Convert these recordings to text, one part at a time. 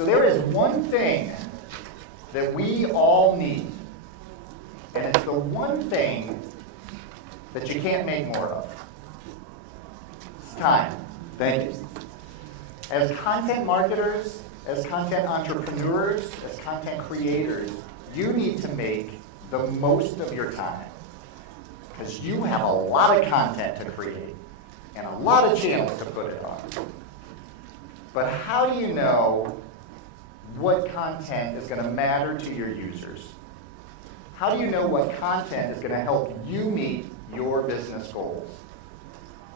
So there is one thing that we all need, and it's the one thing that you can't make more of. It's time. Thank you. As content marketers, as content entrepreneurs, as content creators, you need to make the most of your time, because you have a lot of content to create and a lot of channels to put it on. But how do you know what content is going to matter to your users? How do you know what content is going to help you meet your business goals?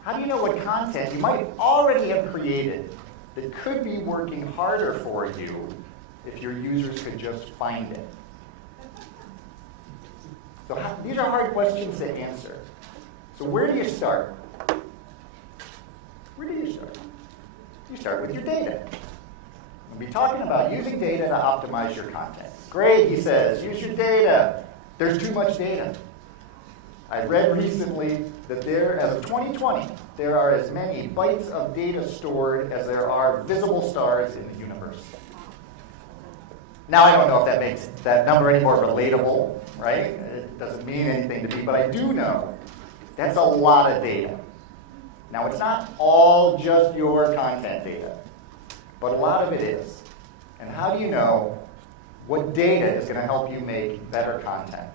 How do you know what content you might already have created that could be working harder for you if your users could just find it? So these are hard questions to answer. So where do you start? Where do you start? You start with your data. We'll be talking about using data to optimize your content. Great, he says, use your data. There's too much data. I read recently that there, as of 2020, there are as many bytes of data stored as there are visible stars in the universe. Now, I don't know if that makes that number any more relatable, right? It doesn't mean anything to me, but I do know that's a lot of data. Now, it's not all just your content data, but a lot of it is. And how do you know what data is going to help you make better content?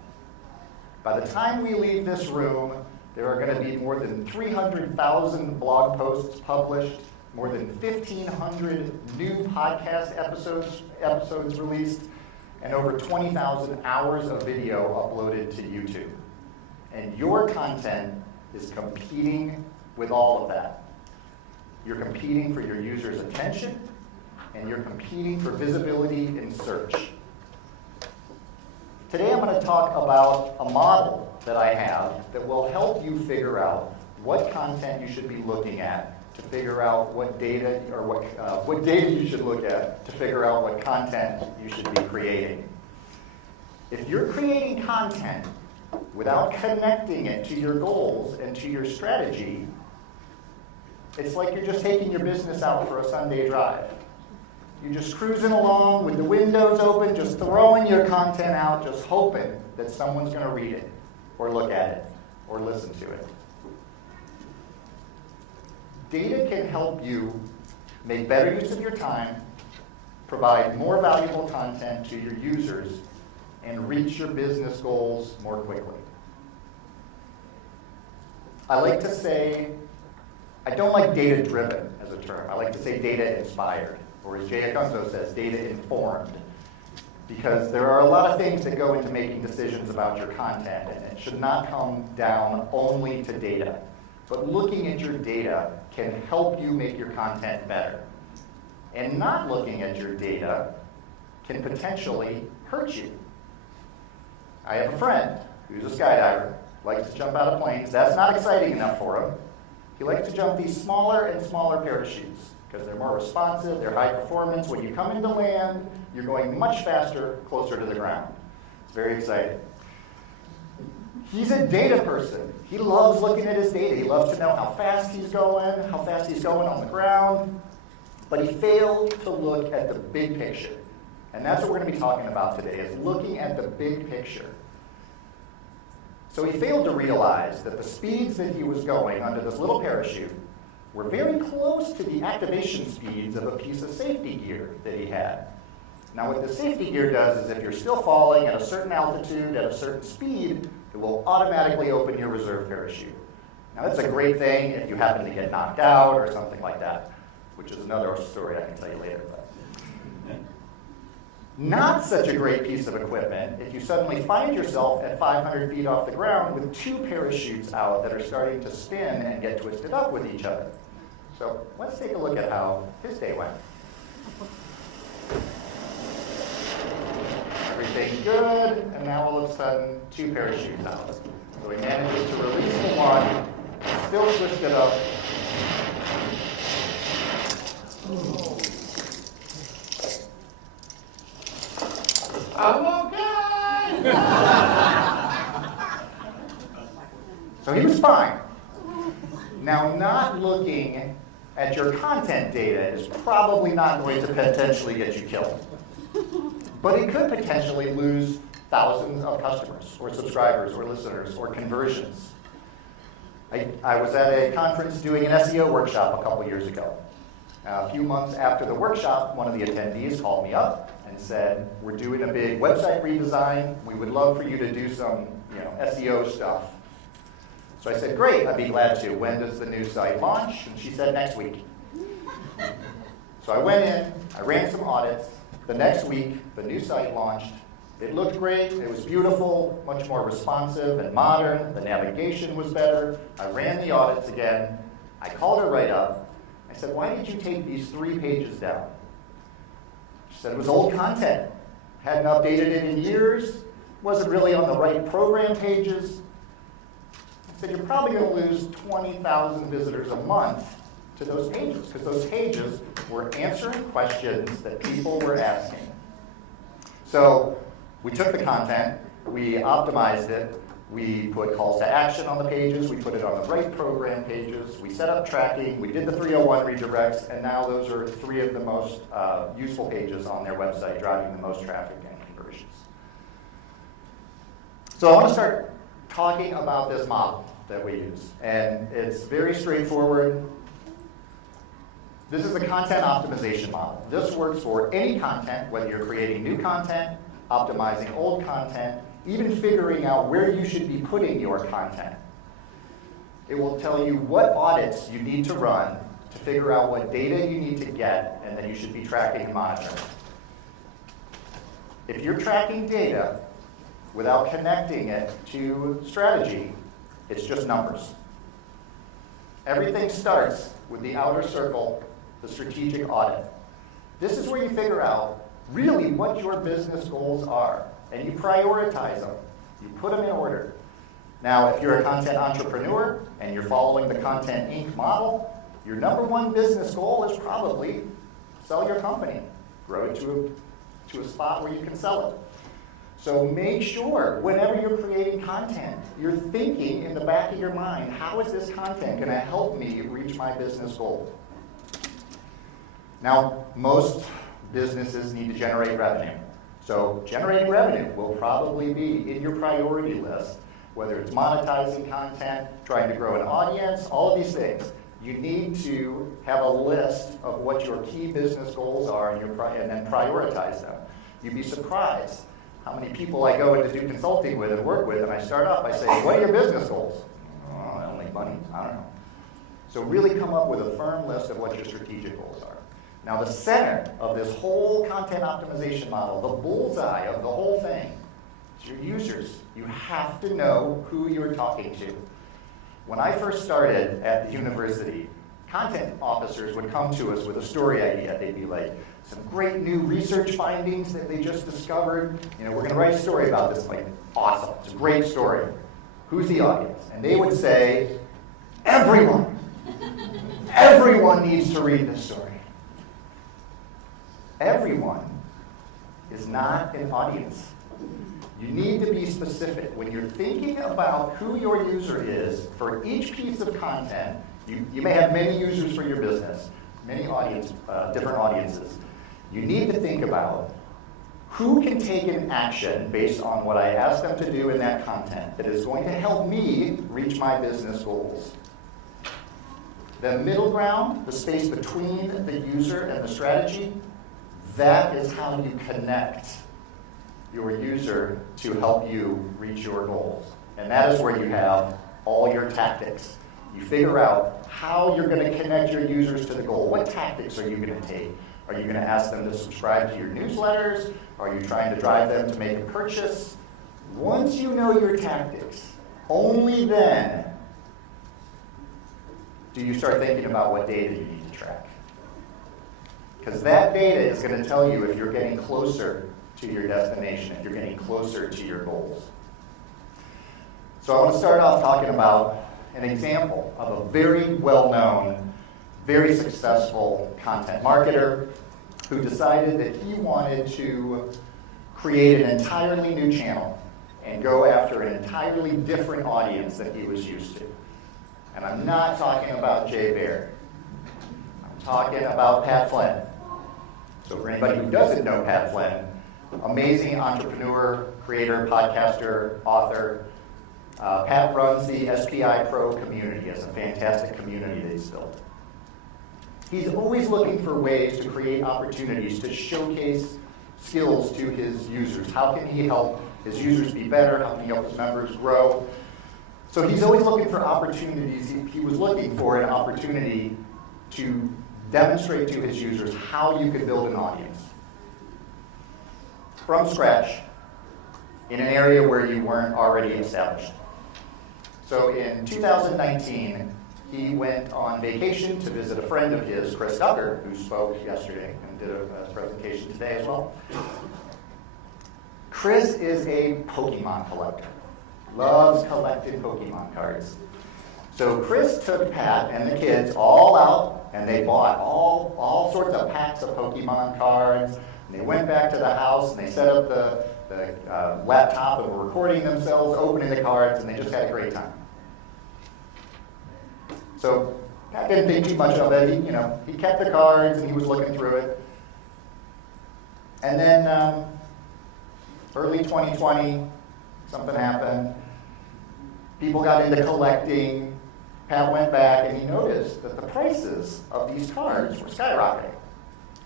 By the time we leave this room, there are going to be more than 300,000 blog posts published, more than 1,500 new podcast episodes released, and over 20,000 hours of video uploaded to YouTube. And your content is competing with all of that. You're competing for your users' attention, and you're competing for visibility in search. Today I'm going to talk about a model that I have that will help you figure out what content you should be looking at to figure out what data, or what data you should look at to figure out what content you should be creating. If you're creating content without connecting it to your goals and to your strategy, it's like you're just taking your business out for a Sunday drive. You're just cruising along with the windows open, just throwing your content out, just hoping that someone's going to read it, or look at it, or listen to it. Data can help you make better use of your time, provide more valuable content to your users, and reach your business goals more quickly. I like to say, I don't like data-driven as a term. I like to say data-inspired, or as Jay Acunzo says, data-informed. Because there are a lot of things that go into making decisions about your content, and it should not come down only to data. But looking at your data can help you make your content better. And not looking at your data can potentially hurt you. I have a friend who's a skydiver, likes to jump out of planes. That's not exciting enough for him. He likes to jump these smaller and smaller parachutes because they're more responsive, they're high performance. When you come into land, you're going much faster, closer to the ground. It's very exciting. He's a data person. He loves looking at his data. He loves to know how fast he's going on the ground. But he failed to look at the big picture. And that's what we're going to be talking about today, is looking at the big picture. So he failed to realize that the speeds that he was going under this little parachute were very close to the activation speeds of a piece of safety gear that he had. Now what the safety gear does is if you're still falling at a certain altitude, at a certain speed, it will automatically open your reserve parachute. Now that's a great thing if you happen to get knocked out or something like that, which is another story I can tell you later. But not such a great piece of equipment if you suddenly find yourself at 500 feet off the ground with two parachutes out that are starting to spin and get twisted up with each other. So let's take a look at how his day went. Everything good, and now all of a sudden, two parachutes out. So he manages to release the one, still twisted up. I'm okay! So he was fine. Now, not looking at your content data is probably not going to potentially get you killed. But it could potentially lose thousands of customers or subscribers or listeners or conversions. I was at a conference doing an SEO workshop a couple years ago. A few months after the workshop, one of the attendees called me up and said, we're doing a big website redesign. We would love for you to do some SEO stuff. So I said, great, I'd be glad to. When does the new site launch? And she said, next week. So I went in, I ran some audits. The next week, the new site launched. It looked great, it was beautiful, much more responsive and modern. The navigation was better. I ran the audits again. I called her right up. I said, why did you take these 3 pages down? She said, it was old content. Hadn't updated it in years. Wasn't really on the right program pages. I said, you're probably going to lose 20,000 visitors a month to those pages, because those pages were answering questions that people were asking. So we took the content, we optimized it, we put calls to action on the pages, we put it on the right program pages, we set up tracking, we did the 301 redirects, and now those are 3 of the most useful pages on their website, driving the most traffic and conversions. So I want to start talking about this model that we use, and it's very straightforward. This is the content optimization model. This works for any content, whether you're creating new content, optimizing old content, even figuring out where you should be putting your content. It will tell you what audits you need to run to figure out what data you need to get, and then you should be tracking and monitoring. If you're tracking data without connecting it to strategy, it's just numbers. Everything starts with the outer circle, the strategic audit. This is where you figure out really what your business goals are, and you prioritize them. You put them in order. Now, if you're a content entrepreneur and you're following the Content Inc. model, your number 1 business goal is probably sell your company, grow it to a spot where you can sell it. So make sure whenever you're creating content, you're thinking in the back of your mind, how is this content going to help me reach my business goal? Now, most businesses need to generate revenue. So generating revenue will probably be in your priority list, whether it's monetizing content, trying to grow an audience, all of these things. You need to have a list of what your key business goals are and then prioritize them. You'd be surprised how many people I go in to do consulting with and work with, and I start off by saying, what are your business goals? Oh, I don't make money. I don't know. So really come up with a firm list of what your strategic goals are. Now the center of this whole content optimization model, the bullseye of the whole thing, is your users. You have to know who you're talking to. When I first started at the university, content officers would come to us with a story idea. They'd be like, some great new research findings that they just discovered. We're going to write a story about this. Like, awesome. It's a great story. Who's the audience? And they would say, everyone. Everyone needs to read this story. Everyone is not an audience. You need to be specific. When you're thinking about who your user is for each piece of content, you may have many users for your business, many different audiences. You need to think about who can take an action based on what I ask them to do in that content that is going to help me reach my business goals. The middle ground, the space between the user and the strategy, that is how you connect your user to help you reach your goals. And that is where you have all your tactics. You figure out how you're going to connect your users to the goal. What tactics are you going to take? Are you going to ask them to subscribe to your newsletters? Are you trying to drive them to make a purchase? Once you know your tactics, only then do you start thinking about what data you need to track. Because that data is going to tell you if you're getting closer to your destination, if you're getting closer to your goals. So I want to start off talking about an example of a very well-known, very successful content marketer who decided that he wanted to create an entirely new channel and go after an entirely different audience than he was used to. And I'm not talking about Jay Baer. talking about Pat Flynn. So for anybody who doesn't know Pat Flynn, amazing entrepreneur, creator, podcaster, author. Pat runs the SPI Pro community. It's a fantastic community that he's built. He's always looking for ways to create opportunities to showcase skills to his users. How can he help his users be better? How can he help his members grow? So he's always looking for opportunities. He was looking for an opportunity to demonstrate to his users how you could build an audience from scratch in an area where you weren't already established. So in 2019, he went on vacation to visit a friend of his, Chris Ducker, who spoke yesterday and did a presentation today as well. Chris is a Pokemon collector, loves collecting Pokemon cards. So Chris took Pat and the kids all out, and they bought all sorts of packs of Pokemon cards. And they went back to the house, and they set up the laptop and were recording themselves, opening the cards, and they just had a great time. So I didn't think too much of it. He kept the cards, and he was looking through it. And then early 2020, something happened. People got into collecting. Pat went back, and he noticed that the prices of these cards were skyrocketing.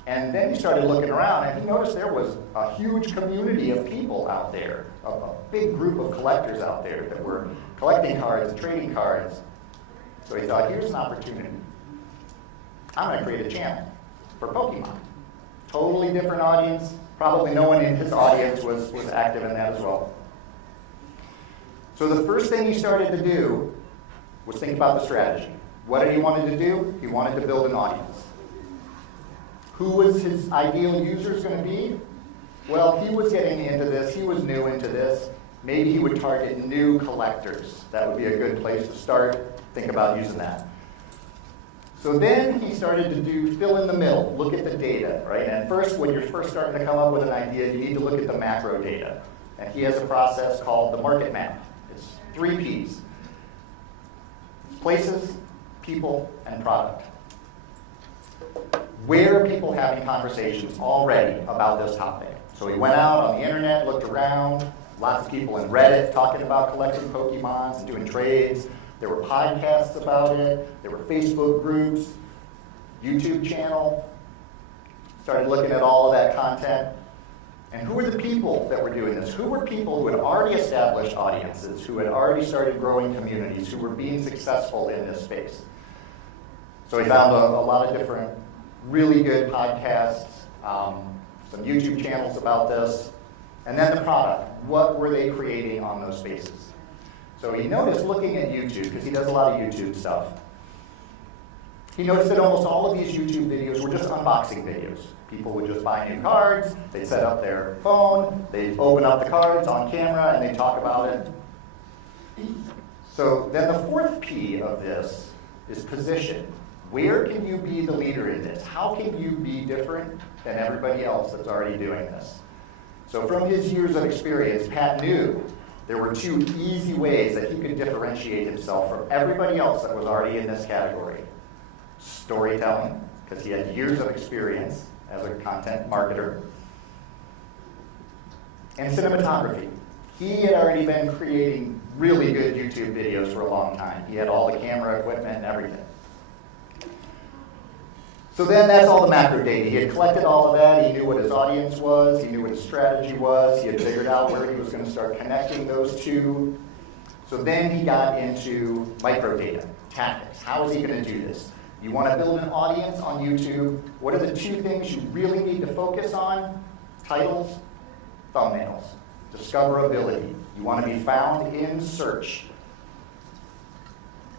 And then he started looking around, and he noticed there was a huge community of people out there, a big group of collectors out there that were collecting cards and trading cards. So he thought, here's an opportunity. I'm going to create a channel for Pokemon. Totally different audience. Probably no one in his audience was active in that as well. So the first thing he started to do was think about the strategy. What did he want to do? He wanted to build an audience. Who was his ideal users going to be? Well, he was getting into this. He was new into this. Maybe he would target new collectors. That would be a good place to start. Think about using that. So then he started to do fill in the middle, look at the data, right? And first, when you're first starting to come up with an idea, you need to look at the macro data. And he has a process called the market map. It's 3 Ps. Places, people, and product. Where are people having conversations already about this topic? So he went out on the internet, looked around, lots of people in Reddit talking about collecting Pokemons and doing trades. There were podcasts about it. There were Facebook groups, YouTube channel. Started looking at all of that content. And who were the people that were doing this? Who were people who had already established audiences, who had already started growing communities, who were being successful in this space? So he found a lot of different really good podcasts, some YouTube channels about this, and then the product. What were they creating on those spaces? So he noticed looking at YouTube, because he does a lot of YouTube stuff, he noticed that almost all of these YouTube videos were just unboxing videos. People would just buy new cards, they'd set up their phone, they'd open up the cards on camera, and they'd talk about it. So then the 4th P of this is position. Where can you be the leader in this? How can you be different than everybody else that's already doing this? So from his years of experience, Pat knew there were 2 easy ways that he could differentiate himself from everybody else that was already in this category. Storytelling, because he had years of experience as a content marketer, and cinematography. He had already been creating really good YouTube videos for a long time. He had all the camera equipment and everything. So then that's all the macro data. He had collected all of that. He knew what his audience was. He knew what his strategy was. He had figured out where he was going to start connecting those 2. So then he got into micro data, tactics. How is he going to do this? You want to build an audience on YouTube. What are the 2 things you really need to focus on? Titles, thumbnails, discoverability. You want to be found in search.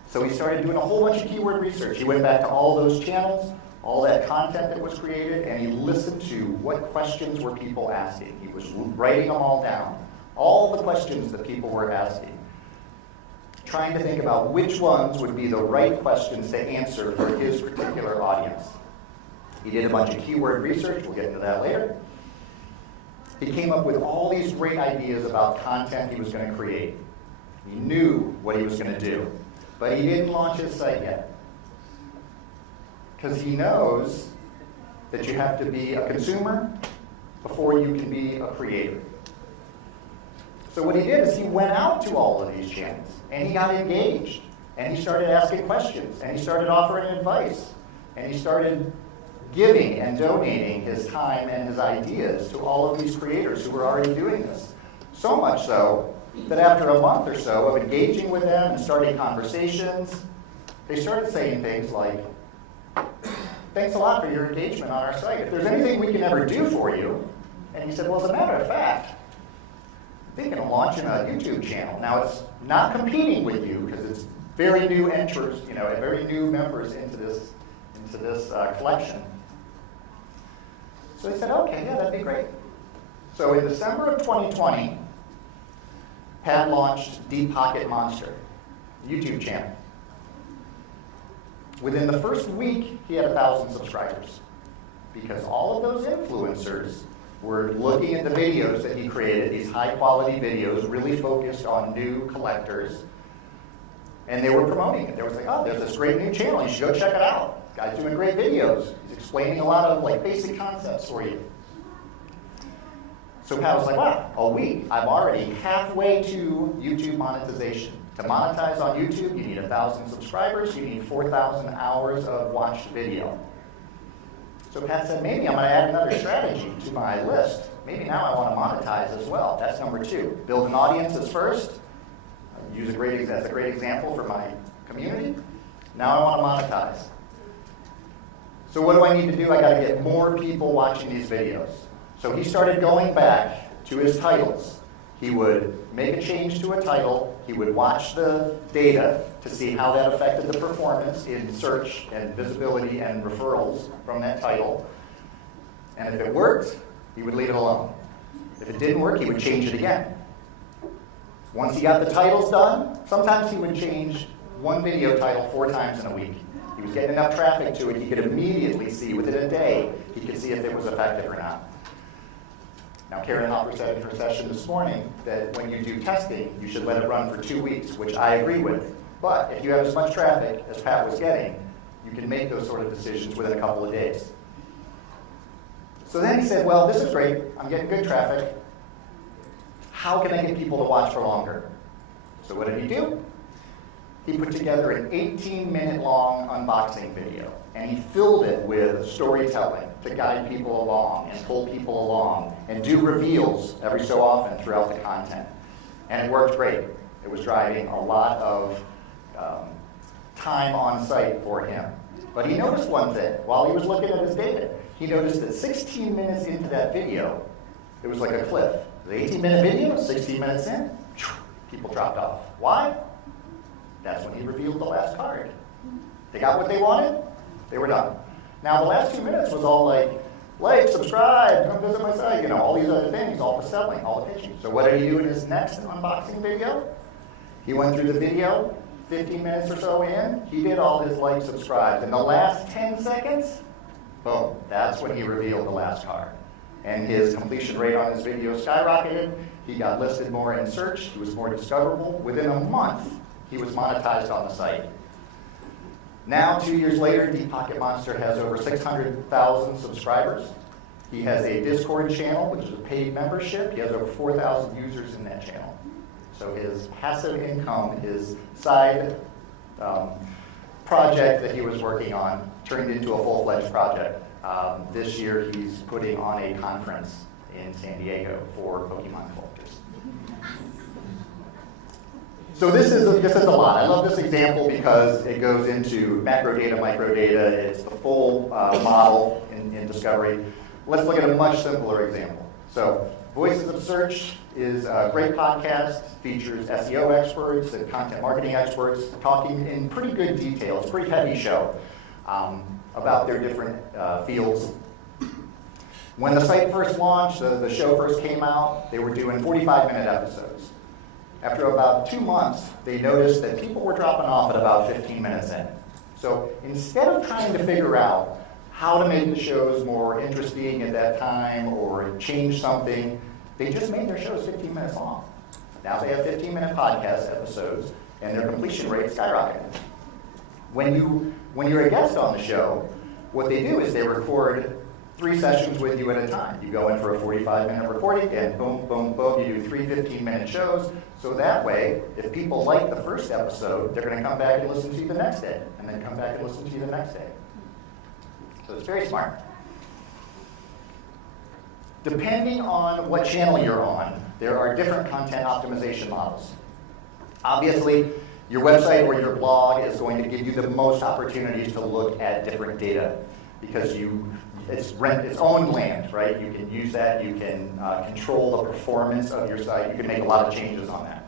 So he started doing a whole bunch of keyword research. He went back to all those channels, all that content that was created, and he listened to what questions were people asking. He was writing them all down, all the questions that people were asking, trying to think about which ones would be the right questions to answer for his particular audience. He did a bunch of keyword research. We'll get into that later. He came up with all these great ideas about content he was going to create. He knew what he was going to do, but he didn't launch his site yet, because he knows that you have to be a consumer before you can be a creator. So what he did is he went out to all of these channels, and he got engaged, and he started asking questions, and he started offering advice, and he started giving and donating his time and his ideas to all of these creators who were already doing this. So much so that after a month or so of engaging with them and starting conversations, they started saying things like, "Thanks a lot for your engagement on our site. If there's anything we can ever do for you," and he said, "Well, as a matter of fact, I'm thinking of launching a YouTube channel." Now, it's not competing with you because it's very new enters, very new members into this collection. So they said, "Okay, yeah, that'd be great." So in December of 2020, Pat launched Deep Pocket Monster, a YouTube channel. Within the first week, he had 1,000 subscribers because all of those influencers were looking at the videos that he created, these high-quality videos, really focused on new collectors, and they were promoting it. They were like, "Oh, there's this great new channel. You should go check it out. Guy's doing great videos. He's explaining a lot of basic concepts for you." So Pat was like, "Wow, a week. I'm already halfway to YouTube monetization. To monetize on YouTube, you need 1,000 subscribers. You need 4,000 hours of watched video." So Pat said, "Maybe I'm going to add another strategy to my list. Maybe now I want to monetize as well." That's number 2. Build an audiences first. That's a great example for my community. Now I want to monetize. So what do I need to do? I got to get more people watching these videos. So he started going back to his titles. He would make a change to a title. He would watch the data to see how that affected the performance in search and visibility and referrals from that title. And if it worked, he would leave it alone. If it didn't work, he would change it again. Once he got the titles done, sometimes he would change one video title 4 times in a week. He was getting enough traffic to it, he could immediately see, within a day, he could see if it was effective or not. Now, Karen Hopper said in her session this morning that when you do testing, you should let it run for 2 weeks, which I agree with. But if you have as much traffic as Pat was getting, you can make those sort of decisions within a couple of days. So then he said, "Well, this is great. I'm getting good traffic. How can I get people to watch for longer?" So what did he do? He put together an 18-minute long unboxing video, and he filled it with storytelling to guide people along and pull people along and do reveals every so often throughout the content. And it worked great. It was driving a lot of time on site for him. But he noticed one thing. While he was looking at his data, he noticed that 16 minutes into that video, it was like a cliff. The 18-minute video, 16 minutes in, people dropped off. Why? That's when he revealed the last card. They got what they wanted, they were done. Now the last 2 minutes was all like, subscribe, come visit my site, all these other things, all the selling, all the pitching. So what did he do in his next unboxing video? He went through the video, 15 minutes or so in, he did all his subscribes. In the last 10 seconds, boom, that's when he revealed the last card. And his completion rate on his video skyrocketed. He got listed more in search, he was more discoverable. Within a month, he was monetized on the site. Now, 2 years later, Deep Pocket Monster has over 600,000 subscribers. He has a Discord channel, which is a paid membership. He has over 4,000 users in that channel. So his passive income, his side project that he was working on, turned into a full-fledged project. This year, he's putting on a conference in San Diego for Pokemon collectors. So this is a lot. I love this example because it goes into macro data, micro data. It's the full model in discovery. Let's look at a much simpler example. So Voices of Search is a great podcast, features SEO experts and content marketing experts talking in pretty good detail. It's a pretty heavy show about their different fields. When the site first launched, the show first came out, they were doing 45-minute episodes. After about 2 months, they noticed that people were dropping off at about 15 minutes in. So instead of trying to figure out how to make the shows more interesting at that time or change something, they just made their shows 15 minutes long. Now they have 15-minute podcast episodes, and their completion rate skyrocketed. When you're a guest on the show, what they do is they record 3 sessions with you at a time. You go in for a 45-minute recording, and boom, boom, boom, you do 3 15-minute shows. So that way, if people like the first episode, they're going to come back and listen to you the next day, and then come back and listen to you the next day. So it's very smart. Depending on what channel you're on, there are different content optimization models. Obviously, your website or your blog is going to give you the most opportunities to look at different data because it's owned land, right? You can use that, you can control the performance of your site, you can make a lot of changes on that.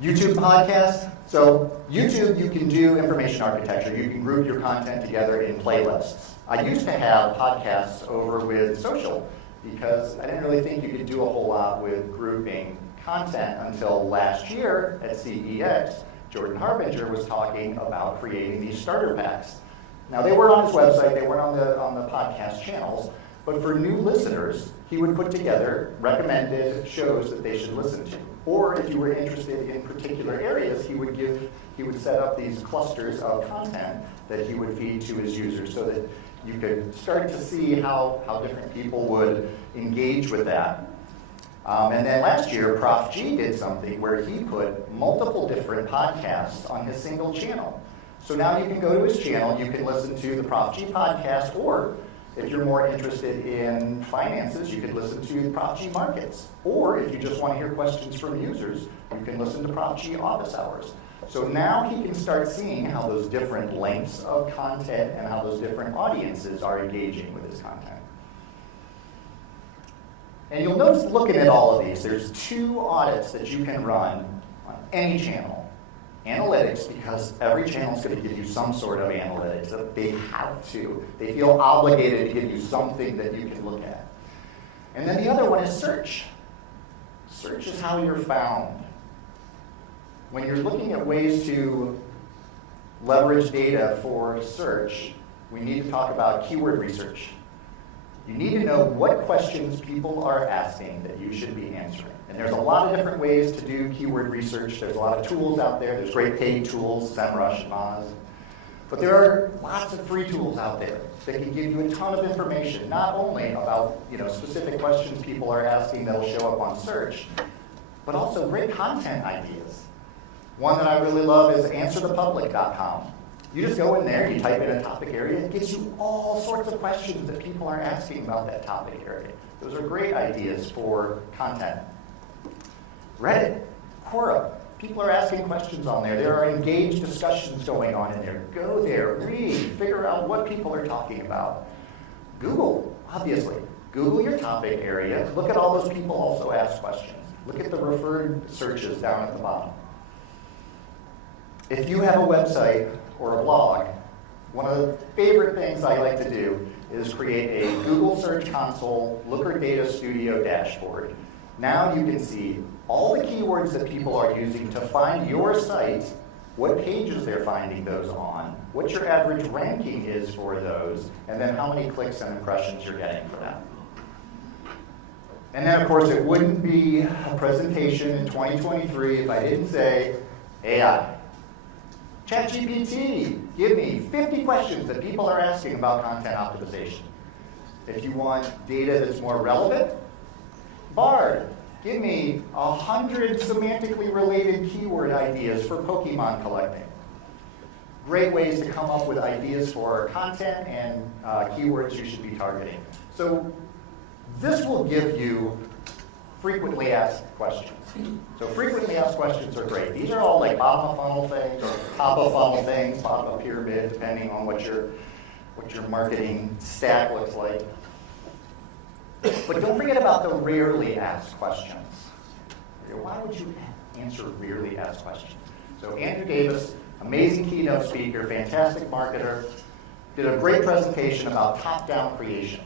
YouTube podcast. So YouTube, you can do information architecture. You can group your content together in playlists. I used to have podcasts over with social because I didn't really think you could do a whole lot with grouping content until last year at CEX. Jordan Harbinger was talking about creating these starter packs. Now, they weren't on his website, they weren't on the podcast channels, but for new listeners, he would put together recommended shows that they should listen to. Or if you were interested in particular areas, he would set up these clusters of content that he would feed to his users so that you could start to see how different people would engage with that. And then last year, Prof G did something where he put multiple different podcasts on his single channel. So now you can go to his channel, you can listen to the Prof G podcast, or if you're more interested in finances, you can listen to the Prof G Markets. Or if you just want to hear questions from users, you can listen to Prof G Office Hours. So now he can start seeing how those different lengths of content and how those different audiences are engaging with his content. And you'll notice looking at all of these, there's 2 audits that you can run on any channel. Analytics, because every channel is going to give you some sort of analytics. They have to. They feel obligated to give you something that you can look at. And then the other one is search. Search is how you're found. When you're looking at ways to leverage data for search, we need to talk about keyword research. You need to know what questions people are asking that you should be answering. And there's a lot of different ways to do keyword research. There's a lot of tools out there. There's great paid tools, SEMrush, Moz. But there are lots of free tools out there that can give you a ton of information, not only about specific questions people are asking that will show up on search, but also great content ideas. One that I really love is answerthepublic.com. You just go in there, you type in a topic area, it gives you all sorts of questions that people are asking about that topic area. Those are great ideas for content. Reddit, Quora, people are asking questions on there. There are engaged discussions going on in there. Go there, read, figure out what people are talking about. Google, obviously. Google your topic area. Look at all those people also ask questions. Look at the referred searches down at the bottom. If you have a website or a blog, one of the favorite things I like to do is create a Google Search Console Looker Data Studio dashboard. Now you can see all the keywords that people are using to find your site, what pages they're finding those on, what your average ranking is for those, and then how many clicks and impressions you're getting for that. And then, of course, it wouldn't be a presentation in 2023 if I didn't say AI. ChatGPT, give me 50 questions that people are asking about content optimization. If you want data that's more relevant, Bard, give me 100 semantically related keyword ideas for Pokemon collecting. Great ways to come up with ideas for content and keywords you should be targeting. So this will give you frequently asked questions. So frequently asked questions are great. These are all like bottom of funnel things or top of funnel things, bottom of pyramid, depending on what your marketing stack looks like. But don't forget about the rarely asked questions. Why would you answer rarely asked questions? So Andrew Davis, amazing keynote speaker, fantastic marketer, did a great presentation about top-down creation.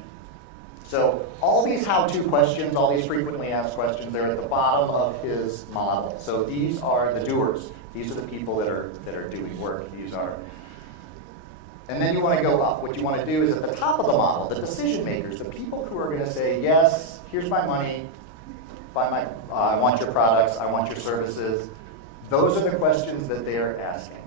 So all these how-to questions, all these frequently asked questions, they're at the bottom of his model. So these are the doers. These are the people that are doing work. And then you want to go up. What you want to do is at the top of the model, the decision makers, the people who are going to say, yes, here's my money, I want your products, I want your services. Those are the questions that they are asking.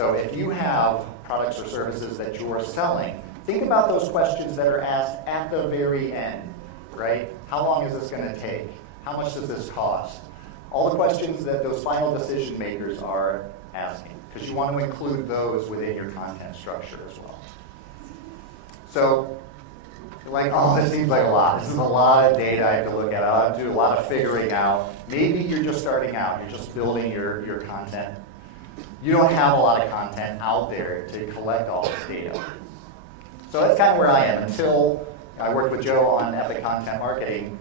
So if you have products or services that you're selling, think about those questions that are asked at the very end, right? How long is this going to take? How much does this cost? All the questions that those final decision makers are asking, because you want to include those within your content structure as well. So, like, oh, this seems like a lot. This is a lot of data I have to look at. I have to do a lot of figuring out. Maybe you're just starting out. You're just building your content. You don't have a lot of content out there to collect all this data. So that's kind of where I am. Until I worked with Joe on Epic Content Marketing,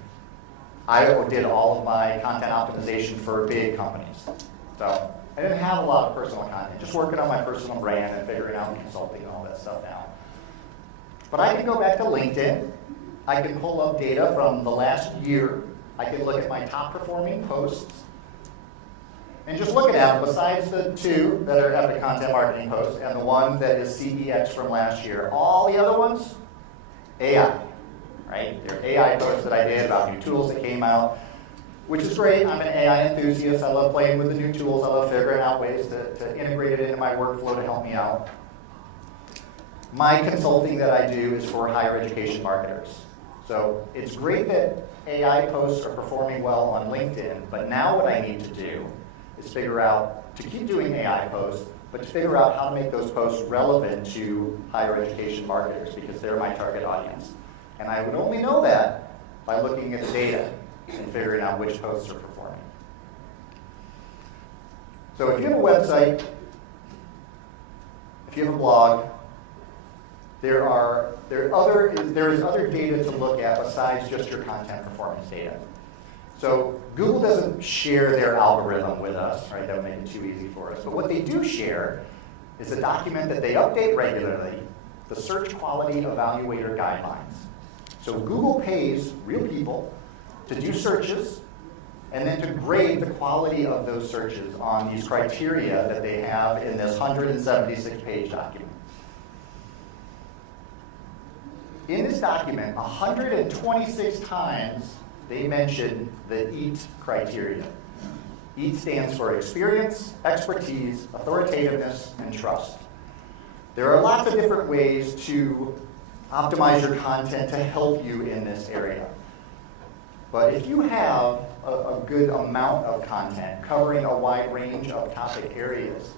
I did all of my content optimization for big companies. So I didn't have a lot of personal content, just working on my personal brand and figuring out consulting and all that stuff now. But I can go back to LinkedIn. I can pull up data from the last year. I can look at my top performing posts. And just looking at them, besides the 2 that are Epic Content Marketing posts and the one that is CEX from last year, all the other ones, AI, right? They're AI posts that I did about new tools that came out, which is great. I'm an AI enthusiast. I love playing with the new tools. I love figuring out ways to integrate it into my workflow to help me out. My consulting that I do is for higher education marketers. So it's great that AI posts are performing well on LinkedIn, but now what I need to do is figure out, to keep doing AI posts, but to figure out how to make those posts relevant to higher education marketers, because they're my target audience. And I would only know that by looking at the data and figuring out which posts are performing. So if you have a website, if you have a blog, there is other data to look at besides just your content performance data. So Google doesn't share their algorithm with us, right? That would make it too easy for us. But what they do share is a document that they update regularly, the Search Quality Evaluator Guidelines. So Google pays real people to do searches and then to grade the quality of those searches on these criteria that they have in this 176-page document. In this document, 126 times they mention the EAT criteria. EAT stands for experience, expertise, authoritativeness, and trust. There are lots of different ways to optimize your content to help you in this area. But if you have a good amount of content covering a wide range of topic areas,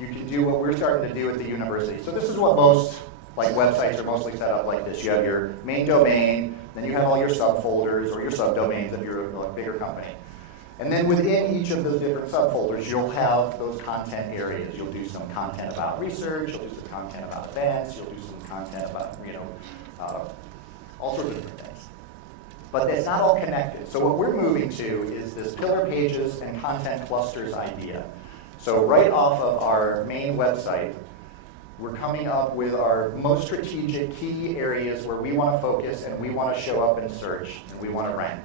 you can do what we're starting to do at the university. So this is what most websites are mostly set up like this. You have your main domain, then you have all your subfolders or your subdomains if you're a bigger company. And then within each of those different subfolders, you'll have those content areas. You'll do some content about research, you'll do some content about events, you'll do some content about, all sorts of different things. But it's not all connected. So what we're moving to is this pillar pages and content clusters idea. So right off of our main website, we're coming up with our most strategic key areas where we want to focus and we want to show up in search and we want to rank.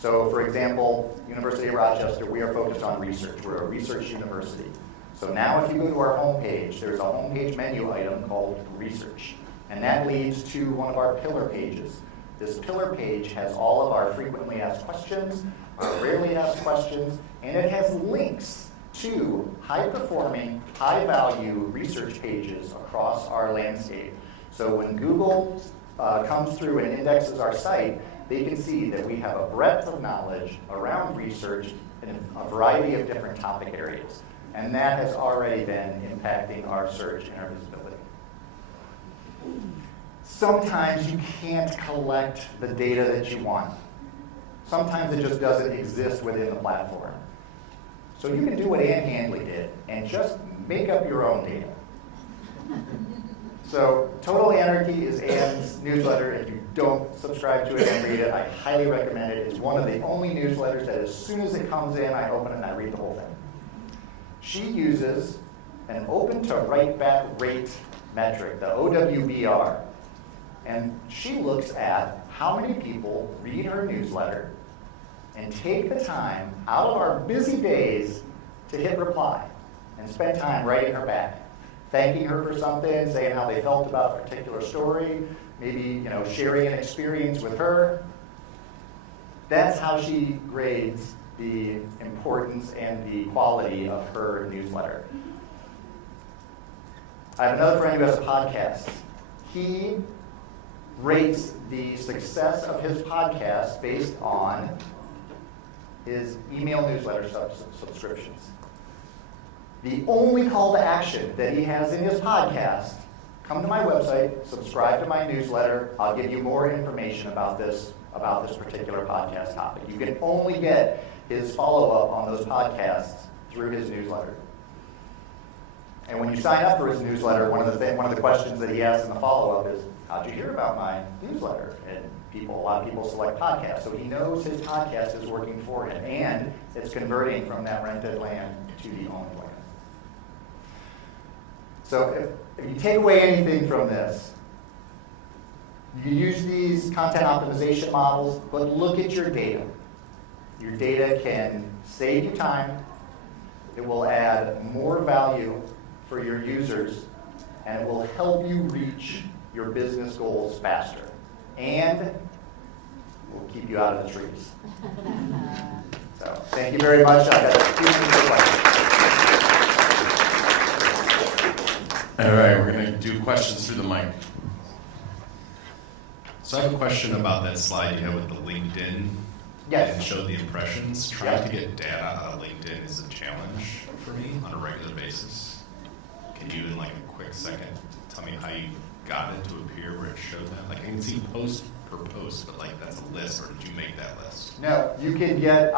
So for example, University of Rochester, we are focused on research. We're a research university. So now if you go to our homepage, there's a homepage menu item called research. And that leads to one of our pillar pages. This pillar page has all of our frequently asked questions, our rarely asked questions, and it has links to high-performing, high-value research pages across our landscape. So when Google comes through and indexes our site, they can see that we have a breadth of knowledge around research in a variety of different topic areas. And that has already been impacting our search and our visibility. Sometimes you can't collect the data that you want. Sometimes it just doesn't exist within the platform. So you can do what Ann Handley did and just make up your own data. So Total Anarchy is Ann's newsletter. If you don't subscribe to it and read it, I highly recommend it. It's one of the only newsletters that as soon as it comes in, I open it and I read the whole thing. She uses an open to write back rate metric, the OWBR. And she looks at how many people read her newsletter and take the time out of our busy days to hit reply and spend time writing her back, thanking her for something, saying how they felt about a particular story, maybe sharing an experience with her. That's how she grades the importance and the quality of her newsletter. I have another friend who has a podcast. He rates the success of his podcast based on his email newsletter subscriptions. The only call to action that he has in his podcast: come to my website, subscribe to my newsletter, I'll give you more information about this particular podcast topic. You can only get his follow-up on those podcasts through his newsletter. And when you sign up for his newsletter, one of the questions that he asks in the follow-up is, how'd you hear about my newsletter? And a lot of people select podcasts, so he knows his podcast is working for him, and it's converting from that rented land to the owned land. So if you take away anything from this, you use these content optimization models, but look at your data. Your data can save you time, it will add more value for your users, and it will help you reach your business goals faster, and will keep you out of the trees. So thank you very much. I've got a few minutes for questions. All right, we're going to do questions through the mic. So I have a question about that slide you had with the LinkedIn. Yes. And showed the impressions. Trying to get data out of LinkedIn is a challenge for me on a regular basis. Can you, in like a quick second, tell me how you got it to appear where it showed that? Like I can see post per post, but like that's a list, or did you make that list? No, you can get,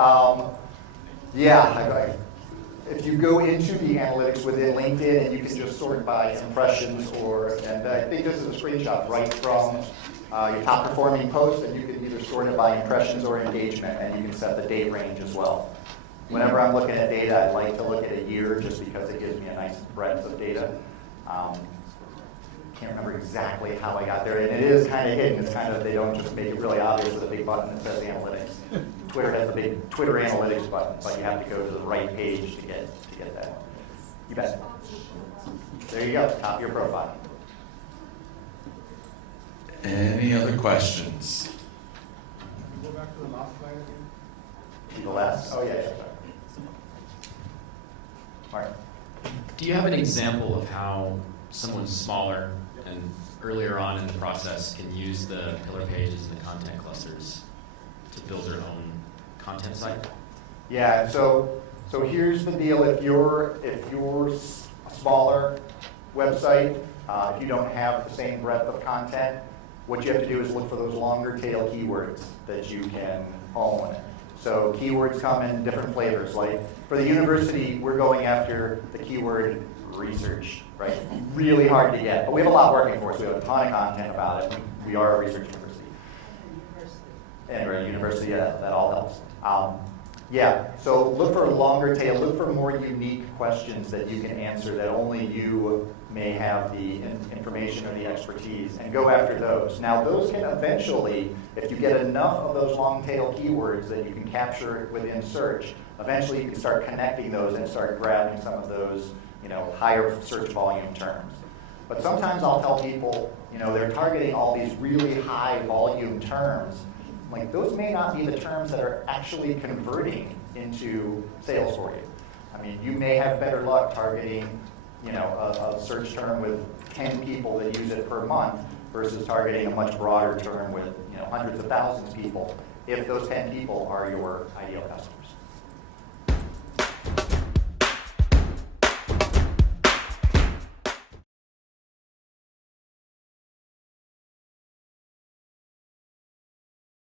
if you go into the analytics within LinkedIn, and you can just sort by impressions, and I think this is a screenshot right from your top performing post, and you can either sort it by impressions or engagement, and you can set the date range as well. Whenever I'm looking at data, I like to look at a year just because it gives me a nice breadth of data. Can't remember exactly how I got there, and it is kind of hidden. It's kind of, they don't just make it really obvious with a big button that says analytics. Twitter has the big Twitter analytics button, but you have to go to the right page to get that. You bet. There you go, top of your profile. Any other questions? Go back to the last slide again. The last? Oh, yeah. Mark. Do you have an example of how someone smaller and earlier on in the process can use the pillar pages and the content clusters to build their own content site? Yeah, so here's the deal. If you're a smaller website, if you don't have the same breadth of content, what you have to do is look for those longer tail keywords that you can own. So keywords come in different flavors. Like for the university, we're going after the keyword research, right? Really hard to get, but we have a lot working for us. We have a ton of content about it. We are a research university. And we're a university, yeah, that all helps. So look for a longer tail, look for more unique questions that you can answer that only you may have the information or the expertise, and go after those. Now those can eventually, if you get enough of those long tail keywords that you can capture within search, eventually you can start connecting those and start grabbing some of those, higher search volume terms. But sometimes I'll tell people, they're targeting all these really high volume terms. Like those may not be the terms that are actually converting into sales for you. I mean, you may have better luck targeting, a search term with 10 people that use it per month versus targeting a much broader term with, hundreds of thousands of people, if those 10 people are your ideal customer.